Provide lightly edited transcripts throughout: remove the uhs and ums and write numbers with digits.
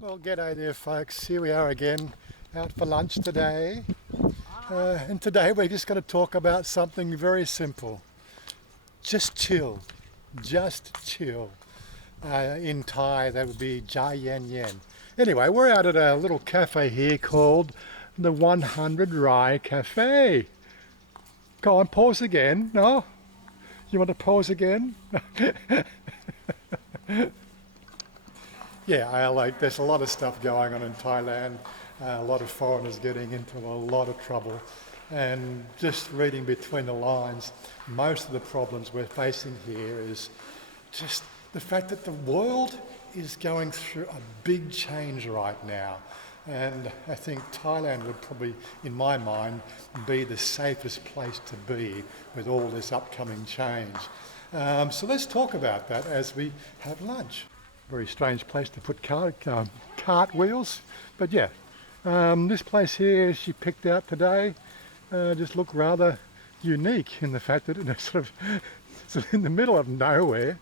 Well, g'day there folks, here we are again out for lunch today and today we're just going to talk about something very simple. Just chill, just chill. In Thai that would be Jai Yen Yen. Anyway, we're out at a little cafe here called the 100 Rai Cafe. Go on, pause again. No? You want to pause again? Yeah, there's a lot of stuff going on in Thailand, a lot of foreigners getting into a lot of trouble, and just reading between the lines, most of the problems we're facing here is just the fact that the world is going through a big change right now. And I think Thailand would probably, in my mind, be the safest place to be with all this upcoming change. So let's talk about that as we have lunch. Very strange place to put cartwheels, but yeah, this place here she picked out today just looked rather unique in the fact that it's sort of in the middle of nowhere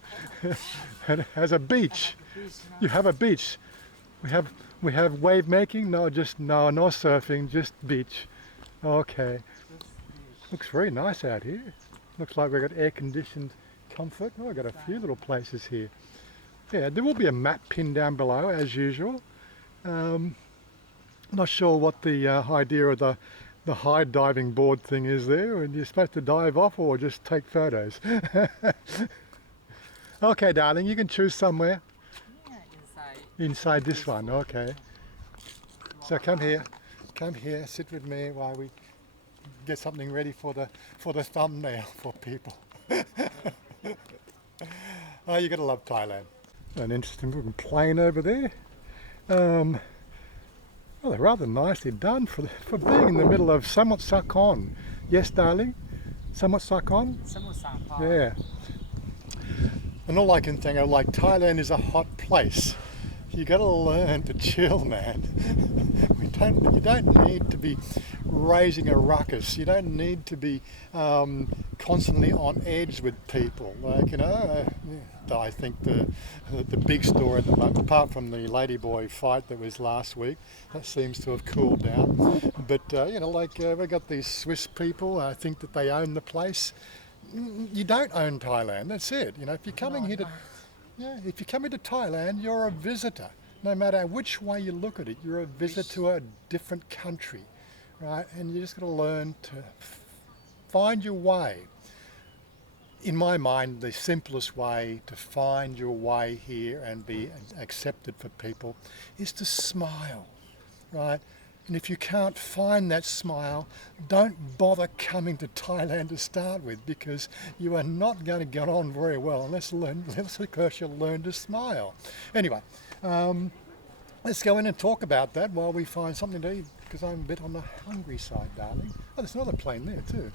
and it has a beach. You have a beach. We have wave making. No surfing, just beach. Okay, looks very nice out here. Looks like we've got air conditioned comfort. Oh, I've got a few little places here. Yeah, there will be a map pinned down below as usual. Not sure what the idea of the high diving board thing is there, and you're supposed to dive off or just take photos. Okay, darling, you can choose somewhere. Yeah, inside. Inside this one, okay. So come here, sit with me while we get something ready for the thumbnail for people. Oh, you're gonna love Thailand. An interesting looking plane over there. Well, they're rather nicely done for being in the middle of Samut Sakhon. Yes, darling? Samut Sakhon? Yeah. And all I can think of, like, Thailand is a hot place. You got to learn to chill, man. You don't need to be raising a ruckus. You don't need to be constantly on edge with people. Like, I think the big story at the moment, apart from the ladyboy fight that was last week, that seems to have cooled down. But we've got these Swiss people. I think that they own the place. You don't own Thailand. That's it. If you're coming here if you come into Thailand, you're a visitor. No matter which way you look at it, you're a visitor to a different country, right? And you just got to learn to find your way. In my mind, the simplest way to find your way here and be accepted for people is to smile, right? And if you can't find that smile, don't bother coming to Thailand to start with, because you are not going to get on very well unless you learn to smile. Anyway, let's go in and talk about that while we find something to eat, because I'm a bit on the hungry side, darling. Oh, there's another plane there too.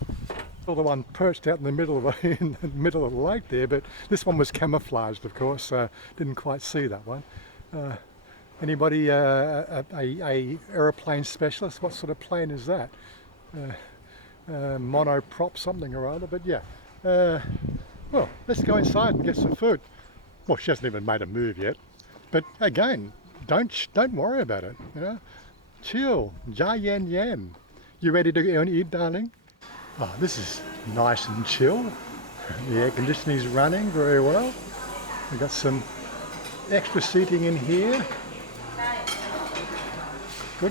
Well, the one perched out in the middle of the lake there, but this one was camouflaged, of course. Didn't quite see that one. Anybody a aeroplane specialist? What sort of plane is that? Monoprop something or other, but yeah. Well, let's go inside and get some food. Well, she hasn't even made a move yet. But again, don't worry about it. Chill. Jai Yen Yen. You ready to go and eat, darling? Oh, this is nice and chill. The air conditioning is running very well. We've got some extra seating in here.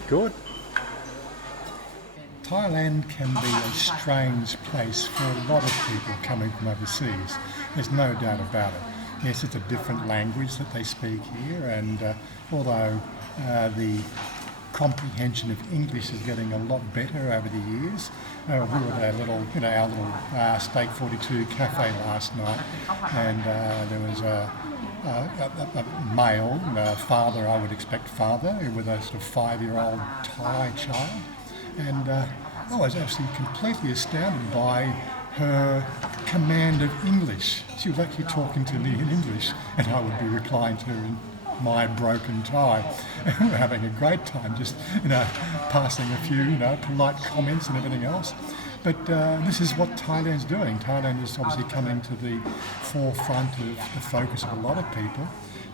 Good. Thailand can be a strange place for a lot of people coming from overseas. There's no doubt about it. Yes, it's a different language that they speak here, and although the comprehension of English is getting a lot better over the years. We were at our little Steak 42 cafe last night, and there was a male, father, I would expect father, with a sort of 5-year-old Thai child, and I was absolutely completely astounded by her command of English. She was actually talking to me in English, and I would be replying to her in my broken Thai. And we were having a great time, just passing a few polite comments and everything else. But this is what Thailand's doing. Thailand is obviously coming to the forefront of the focus of a lot of people.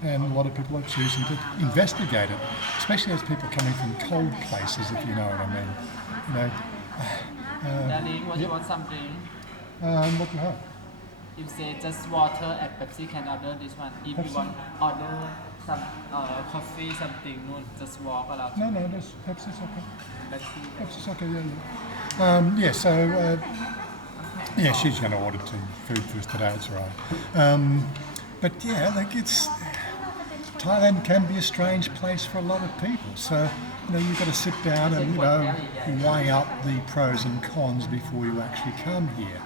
and a lot of people are choosing to investigate it, especially as people coming from cold places, if you know what I mean. You know, Daddy, what do you want something? what do you have? If say just water and Pepsi can order this one. If Pepsi? you want order some coffee, something, no, just walk around. No, that's Pepsi's okay. Pepsi. Pepsi's okay, yeah. So yeah, she's going to order some food for us today, it's all right. But yeah, like Thailand can be a strange place for a lot of people. So, you've got to sit down and, weigh up the pros and cons before you actually come here.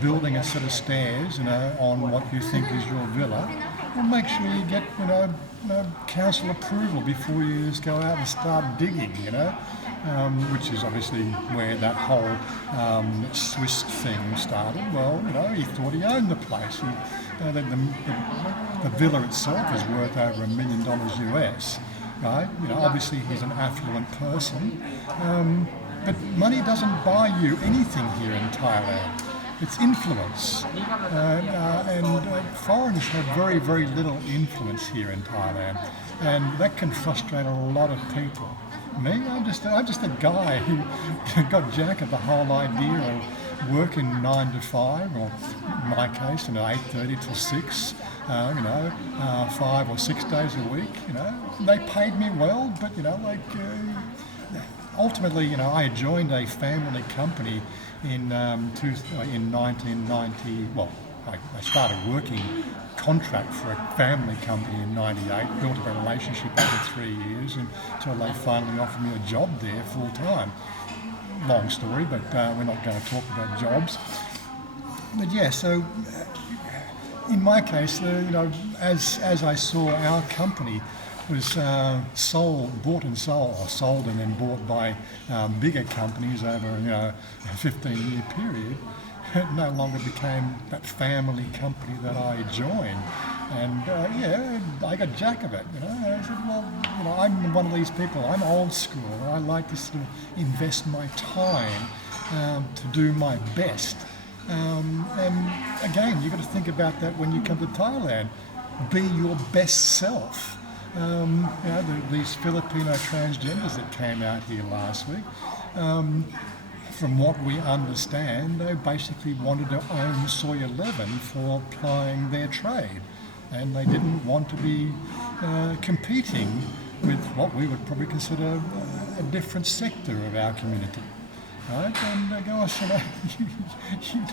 Building a set of stairs, on what you think is your villa, and make sure you get, council approval before you just go out and start digging, which is obviously where that whole Swiss thing started. Well, he thought he owned the place. The villa itself is worth over $1 million US, right? Obviously he's an affluent person, but money doesn't buy you anything here in Thailand. It's influence, and foreigners have very, very little influence here in Thailand, and that can frustrate a lot of people. Me, I'm just a guy who got jack of the whole idea of working 9 to 5, or in my case, 8:30 till 6. 5 or 6 days a week. They paid me well, but ultimately, I joined a family company in 1990. Well, I started working contract for a family company in '98. Built up a relationship over 3 years until they finally offered me a job there full time. Long story, but we're not going to talk about jobs. But yeah, so in my case, as I saw our company was bought and sold and then bought by bigger companies over a 15-year period, it no longer became that family company that I joined. And I got jack of it. I said, well, I'm one of these people. I'm old school. I like to sort of invest my time to do my best. And again, you've got to think about that when you come to Thailand. Be your best self. These Filipino transgenders that came out here last week, from what we understand, they basically wanted to own Soy 11 for plying their trade, and they didn't want to be competing with what we would probably consider a different sector of our community. Right? And gosh, you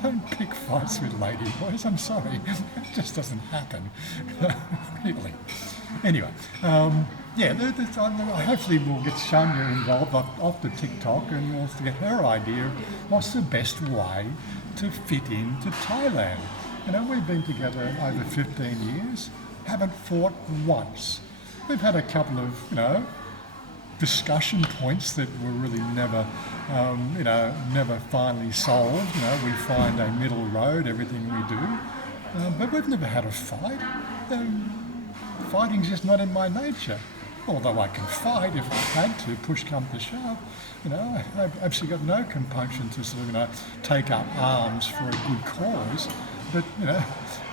don't pick fights with lady boys. I'm sorry, it just doesn't happen. Really. Anyway, hopefully we'll get Chanya involved off the TikTok, and we'll get her idea of what's the best way to fit into Thailand. We've been together over 15 years, haven't fought once. We've had a couple of, discussion points that were really never finally solved. We find a middle road, everything we do, but we've never had a fight. Fighting's just not in my nature. Although I can fight if I had to, push come to shove. I've absolutely got no compunction to sort of, take up arms for a good cause. But,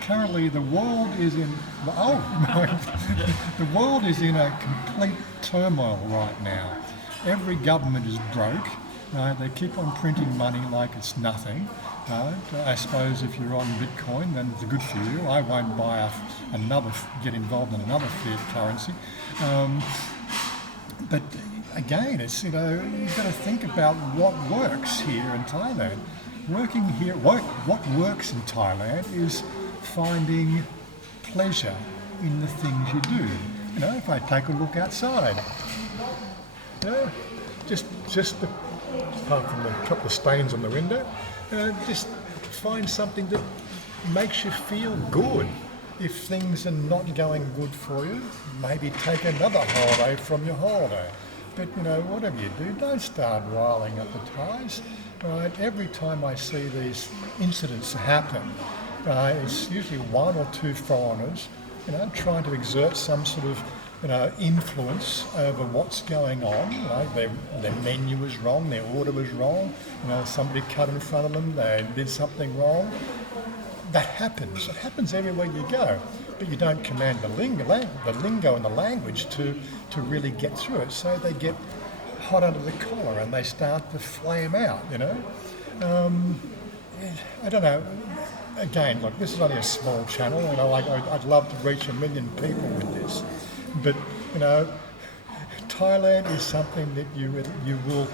currently the world is in, the world is in a complete turmoil right now. Every government is broke. They keep on printing money like it's nothing. I suppose if you're on Bitcoin, then it's good for you. I won't buy get involved in another fiat currency. But again, it's you've got to think about what works here in Thailand. Working here, what works in Thailand is finding pleasure in the things you do. If I take a look outside, apart from the couple of stains on the window, just find something that makes you feel good. If things are not going good for you, maybe take another holiday from your holiday. But whatever you do, don't start riling up the Thais. Right? Every time I see these incidents happen, it's usually one or two foreigners, trying to exert some sort of, influence over what's going on. Right? Their menu was wrong, their order was wrong. Somebody cut in front of them, they did something wrong. That happens. It happens everywhere you go. but you don't command the lingo and the language to really get through it. So they get hot under the collar and they start to flame out, you know. I don't know. Again, look, this is only a small channel, you know, like I'd love to reach 1 million people with this, but, you know, Thailand is something that you will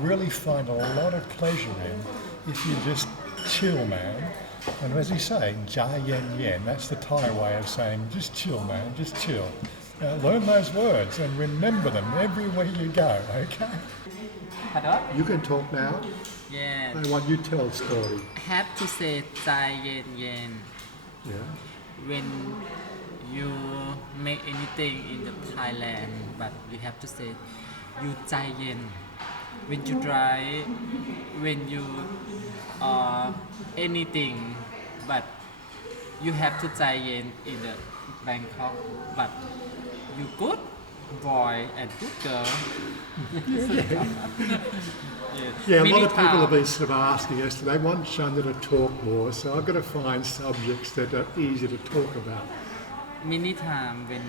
really find a lot of pleasure in if you just chill, man. And as you say, ja yen yen, that's the Thai way of saying just chill, man, just chill. Learn those words and remember them everywhere you go, okay? Pardon? You can talk now. Yes. I want you to tell a story. Have to say ใจเย็น Yeah. when you make anything in the Thailand, but you have to say อยู่ใจเย็น when you try, when you anything, but you have to ใจเย็น in the Bangkok, but you good boy and good girl. Yeah, a lot Many of people have times. been sort of asking us, they want Chanya to talk more, so I've got to find subjects that are easy to talk about. Many time when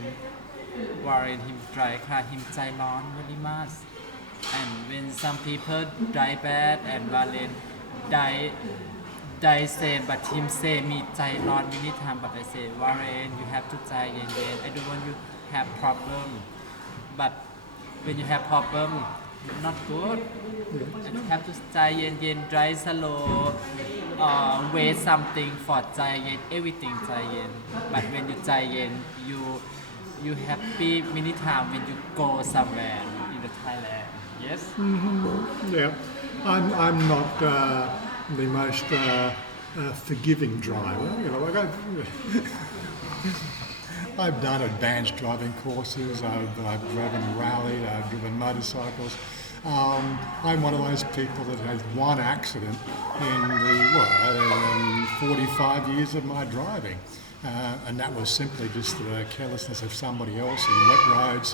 Warren him drive car him ใจร้อน very much, and when some people drive bad and Warren die same, but him say me ใจร้อน many time, but I say Warren you have to ใจเย็น I don't want you have problem, but when you have problem not good, you have to ใจเย็น drive slow, wait something for ใจเย็น everything ใจเย็น but when you ใจเย็น you happy many time when you go somewhere in the Thailand. Yes. Yeah, I'm not the most forgiving driver. You know, like I've done advanced driving courses. I've driven rally. I've driven motorcycles. I'm one of those people that has one accident in the 45 years of my driving. And that was simply just the carelessness of somebody else in wet roads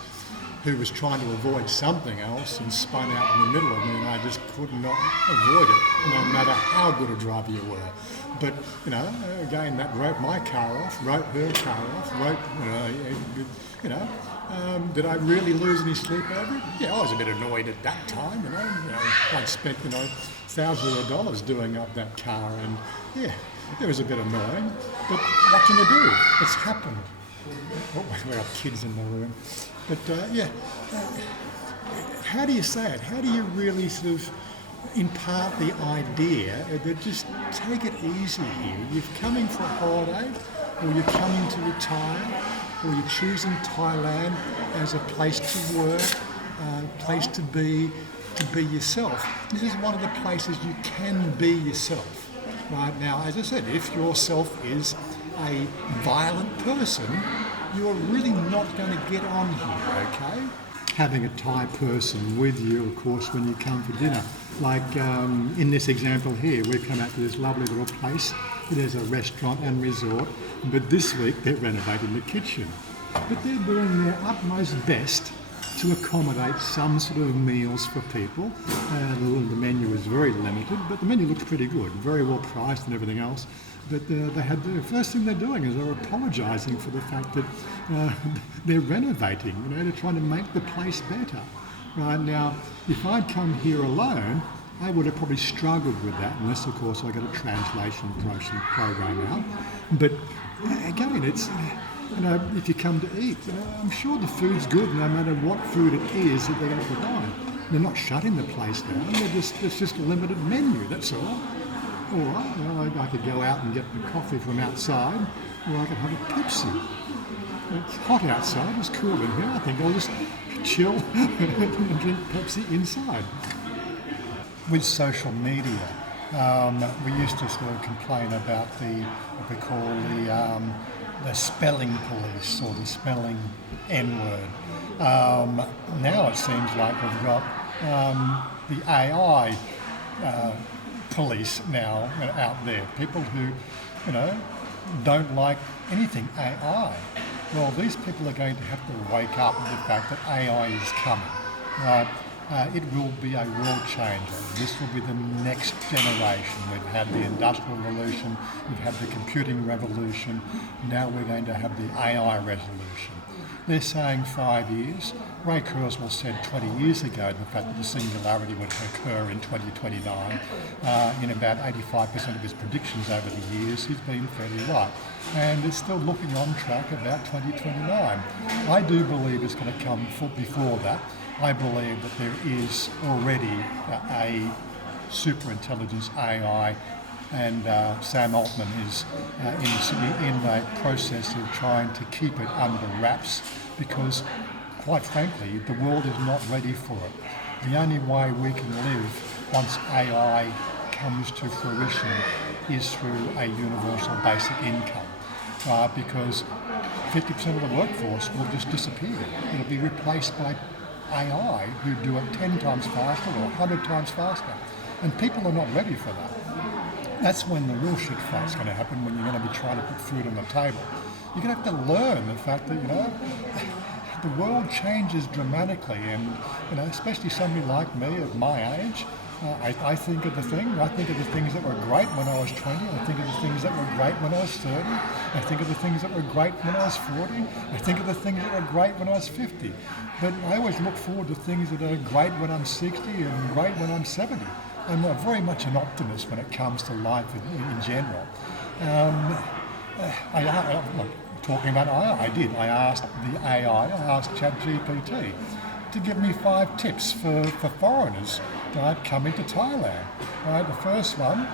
who was trying to avoid something else and spun out in the middle of me, and I just could not avoid it, no matter how good a driver you were. But, you know, again, that wrote my car off, wrote her car off, did I really lose any sleep over it? Yeah, I was a bit annoyed at that time, you know. I'd spent, thousands of dollars doing up that car, and yeah, it was a bit annoying, but what can you do? It's happened. Oh, we have kids in the room. But how do you say it? How do you really sort of impart the idea that just take it easy here? You're coming for a holiday, or you're coming to retire, or you're choosing Thailand as a place to work, a place to be yourself. This is one of the places you can be yourself. Right now, as I said, if yourself is a violent person, you're really not going to get on here, okay? Having a Thai person with you, of course, when you come for dinner. Like in this example here, we've come out to this lovely little place. It is a restaurant and resort, but this week they're renovating the kitchen. But they're doing their utmost best to accommodate some sort of meals for people. The menu is very limited, but the menu looks pretty good, very well priced and everything else. But the first thing they're doing is they're apologising for the fact that they're renovating. They're trying to make the place better. Right now, if I'd come here alone, I would have probably struggled with that, unless of course I got a translation program out. But again, it's if you come to eat, I'm sure the food's good no matter what food it is that they're going to provide. They're not shutting the place down. It's just a limited menu. That's all. All right, I could go out and get the coffee from outside, or I could have a Pepsi. It's hot outside, it's cool in here. I think I'll just chill and drink Pepsi inside. With social media, we used to sort of complain about what we call the spelling police or the spelling N-word. Now it seems like we've got the AI police now out there, people who, don't like anything AI. Well, these people are going to have to wake up to the fact that AI is coming. it will be a world changer. This will be the next generation. We've had the Industrial Revolution, we've had the computing revolution, now we're going to have the AI revolution. They're saying 5 years. Ray Kurzweil said 20 years ago the fact that the singularity would occur in 2029. In about 85% of his predictions over the years, he's been fairly right. And it's still looking on track about 2029. I do believe it's going to come before that. I believe that there is already a superintelligence AI, and Sam Altman is in a process of trying to keep it under wraps because, quite frankly, the world is not ready for it. The only way we can live once AI comes to fruition is through a universal basic income, because 50% of the workforce will just disappear. It'll be replaced by AI who do it 10 times faster or 100 times faster. And people are not ready for that. That's when the real shit fight's going to happen, when you're going to be trying to put food on the table. You're going to have to learn the fact that, the world changes dramatically, and, especially somebody like me at my age, I think of the things that were great when I was 20. I think of the things that were great when I was 30. I think of the things that were great when I was 40. I think of the things that were great when I was 50. But I always look forward to things that are great when I'm 60 and great when I'm 70. I'm very much an optimist when it comes to life in general. Talking about AI, I asked the AI, I asked ChatGPT to give me 5 tips for foreigners coming to Thailand. The first one,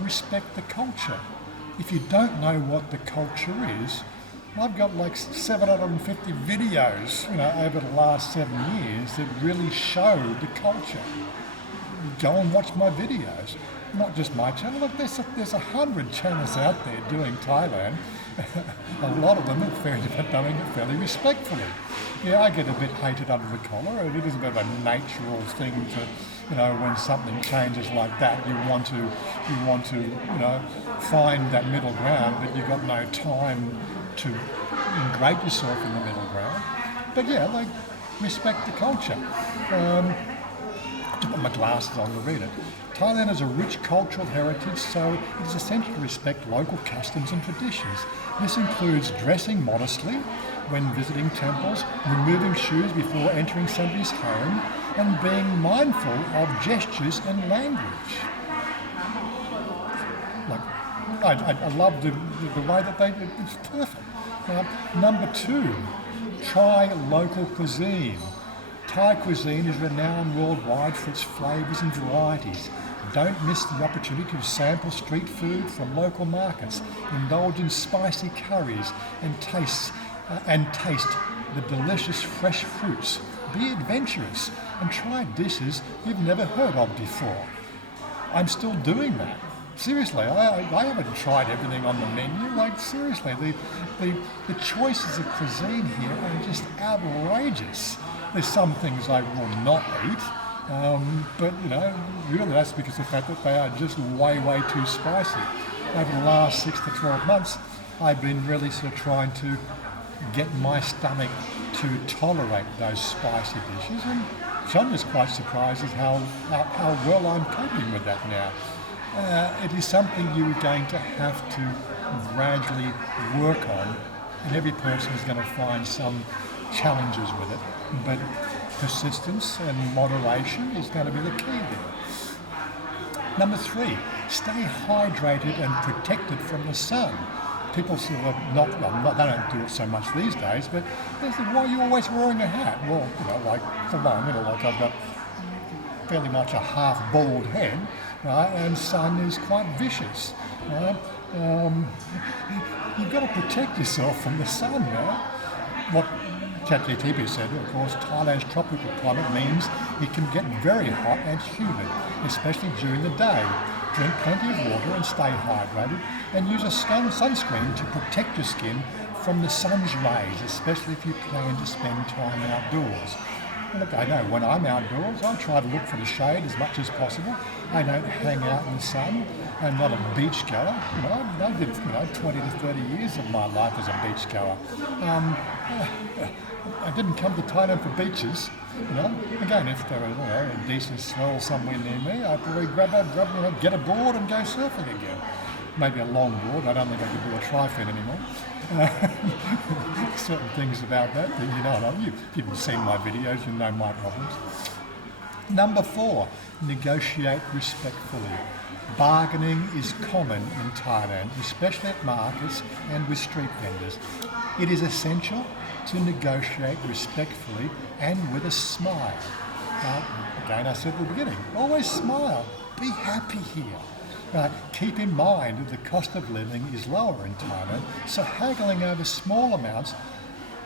respect the culture. If you don't know what the culture is, I've got like 750 videos, over the last 7 years that really show the culture. Go and watch my videos, not just my channel. Look, there's 100 channels out there doing Thailand. A lot of them are doing it fairly respectfully. Yeah, I get a bit hated under the collar. It is a bit of a natural thing to, when something changes like that, you want to find that middle ground, but you've got no time to ingrate yourself in the middle ground. But yeah, respect the culture. To put my glasses on to read it. Thailand has a rich cultural heritage, so it is essential to respect local customs and traditions. This includes dressing modestly when visiting temples, removing shoes before entering somebody's home, and being mindful of gestures and language. I love the way that it's perfect. Number 2, try local cuisine. Thai cuisine is renowned worldwide for its flavours and varieties. Don't miss the opportunity to sample street food from local markets, indulge in spicy curries, and taste the delicious fresh fruits. Be adventurous and try dishes you've never heard of before. I'm still doing that. Seriously, I haven't tried everything on the menu. Seriously, the choices of cuisine here are just outrageous. There's some things I will not eat, but really that's because of the fact that they are just way too spicy. Over the last 6 to 12 months, I've been really sort of trying to get my stomach to tolerate those spicy dishes, and Chanya's quite surprised at how well I'm coping with that now. It is something you're going to have to gradually work on, and every person is going to find some challenges with it, but persistence and moderation is going to be the key there. Number 3, stay hydrated and protected from the sun. People sort of they don't do it so much these days, but they say, why are you always wearing a hat? Well, for mine, I've got fairly much a half bald head, right? And sun is quite vicious, right? You've got to protect yourself from the sun, right? What ChatGPT said, of course, Thailand's tropical climate means it can get very hot and humid, especially during the day. Drink plenty of water and stay hydrated, and use a sunscreen to protect your skin from the sun's rays, especially if you plan to spend time outdoors. Look, I know when I'm outdoors, I try to look for the shade as much as possible. I don't hang out in the sun. I'm not a beach goer. I did 20 to 30 years of my life as a beach goer. I didn't come to Thailand for beaches. Again, if there was a decent swell somewhere near me, I'd probably get a board and go surfing again. Maybe a long board. I don't think I could do a tri-fin anymore. Certain things about that, you've seen my videos, you know my problems. Number 4, negotiate respectfully. Bargaining is common in Thailand, especially at markets and with street vendors. It is essential to negotiate respectfully and with a smile. Again, I said at the beginning, always smile. Be happy here. Keep in mind that the cost of living is lower in Thailand, so haggling over small amounts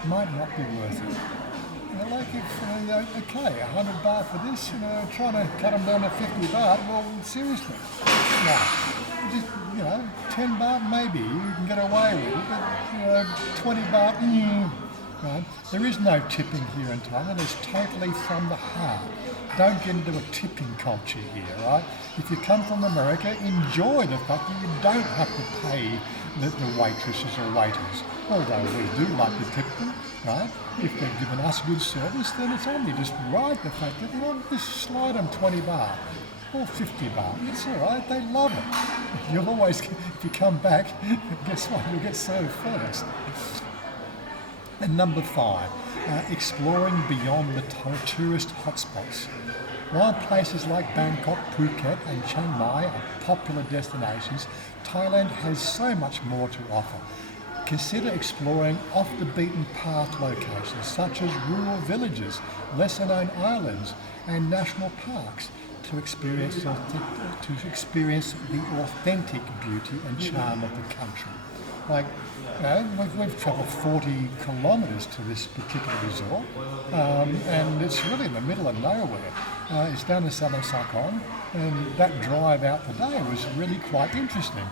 might not be worth it. Like if, okay, 100 baht for this, trying to cut them down to 50 baht, well, seriously. No, just, 10 baht maybe, you can get away with it, but, 20 baht, right? There is no tipping here in Thailand, it's totally from the heart. Don't get into a tipping culture here, right? If you come from America, enjoy the fact that you don't have to pay the waitresses or waiters. Although we do like to tip them, right? If they've given us good service, then it's only just right the fact that, just slide them 20 baht or 50 baht. It's all right, they love it. You'll always, if you come back, guess what? You'll get served first. And number 5, exploring beyond the tourist hotspots. While places like Bangkok, Phuket and Chiang Mai are popular destinations, Thailand has so much more to offer. Consider exploring off-the-beaten-path locations such as rural villages, lesser-known islands and national parks to experience the authentic beauty and charm of the country. We've travelled 40 kilometres to this particular resort, and it's really in the middle of nowhere. It's down in southern Sakon, and that drive out today was really quite interesting.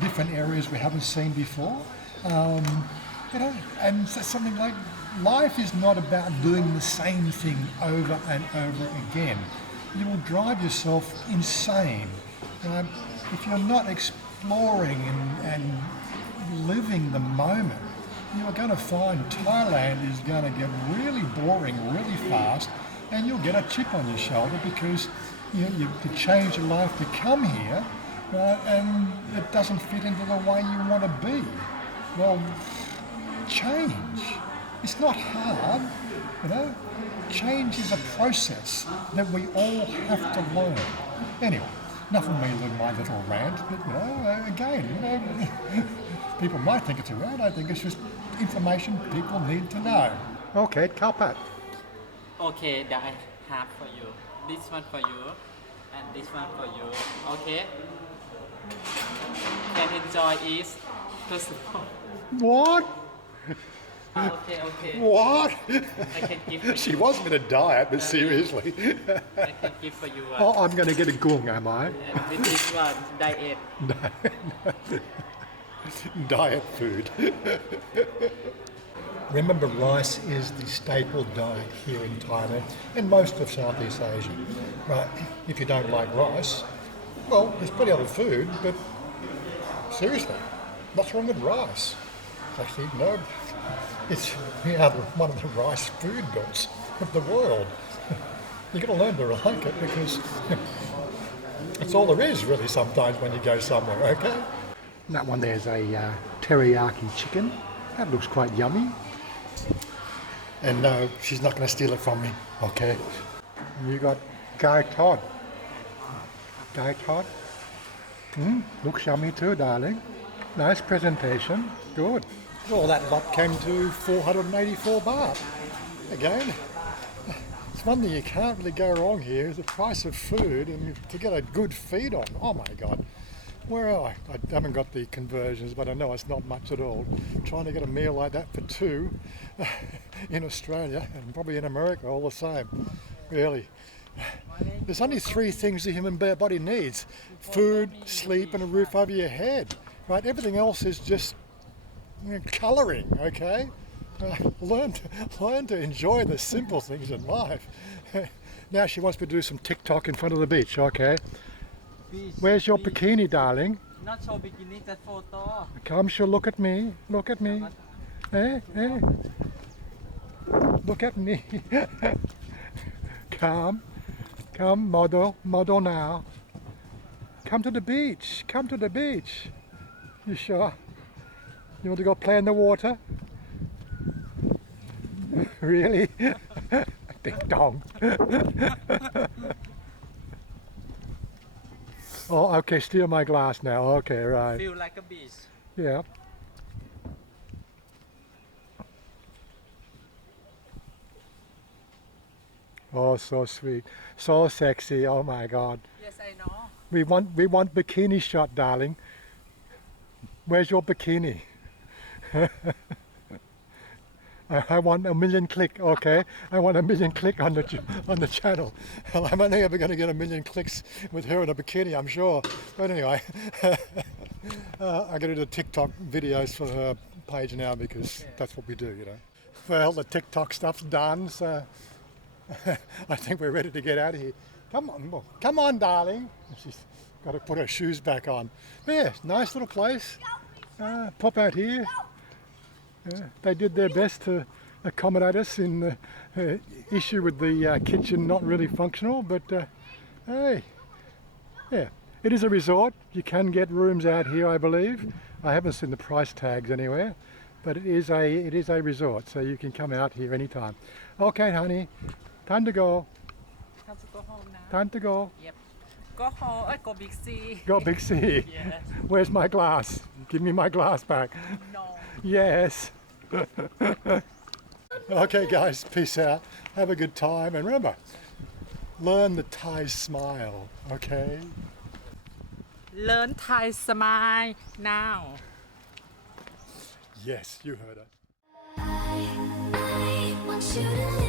Different areas we haven't seen before, and something like life is not about doing the same thing over and over again. You will drive yourself insane if you're not exploring and living the moment. You're going to find Thailand is going to get really boring really fast, and you'll get a chip on your shoulder because you could change your life to come here, and it doesn't fit into the way you want to be. Well, change. It's not hard, Change is a process that we all have to learn. Anyway, enough of me with my little rant, but again, people might think it's a rant. I think it's just information people need to know. Okay, Kalpat. Okay, that I have for you. This one for you, and this one for you. Okay. Can enjoy is first of all. What? Okay. What? I can give for She you. wasn't in a diet, but seriously. I can give for you. Oh, I'm going to get a gung, am I? And with this one, diet. Diet food. Remember, rice is the staple diet here in Thailand and most of Southeast Asia. Right? If you don't like rice, well, there's plenty of other food, but seriously, what's wrong with rice? Actually, no, it's one of the rice food belts of the world. You've got to learn to like it because that's all there is really sometimes when you go somewhere, okay? That one there's a teriyaki chicken. That looks quite yummy. And no, she's not going to steal it from me, okay? You got gai tod. Gai tod. Looks yummy too, darling. Nice presentation. Good. Well, that lot came to 484 baht. Again, it's one thing you can't really go wrong here is the price of food and to get a good feed on. Oh my God. Where are I? I haven't got the conversions, but I know it's not much at all. Trying to get a meal like that for 2 in Australia and probably in America all the same. Really. There's only 3 things the human body needs. Food, sleep and a roof over your head. Right? Everything else is just colouring, okay? Learn to enjoy the simple things in life. Now she wants me to do some TikTok in front of the beach. Okay. Beach, Where's your beach. bikini, darling? Not show bikini, just photo. Come, she'll look at me. Look at me. Look at me. Come, model now. Come to the beach. Come to the beach. You sure? You want to go play in the water? Really? Ding dong. Oh, okay, steal my glass now. Okay, right. Feel like a beach. Yeah. Oh, so sweet. So sexy. Oh my God. Yes, I know. We want bikini shot, darling. Where's your bikini? I want a million click, okay? I want a million click on the channel. I'm only ever going to get a million clicks with her in a bikini, I'm sure. But anyway, I got to do TikTok videos for her page now because that's what we do, you know. Well, the TikTok stuff's done, so I think we're ready to get out of here. Come on, darling. She's got to put her shoes back on. Yeah, nice little place. Pop out here. They did their best to accommodate us in the issue with the kitchen not really functional, but hey, yeah, it is a resort. You can get rooms out here, I believe. I haven't seen the price tags anywhere, but it is a resort, so you can come out here anytime. Okay, honey, time to go. Time to go home now. Time to go. Yep. Go home. Go Big C. Go Big C. Yes. Where's my glass? Give me my glass back. No. Yes. Okay, guys, peace out. Have a good time, and remember, learn the Thai smile. Okay. Learn Thai smile now. Yes, you heard us. I want you to live.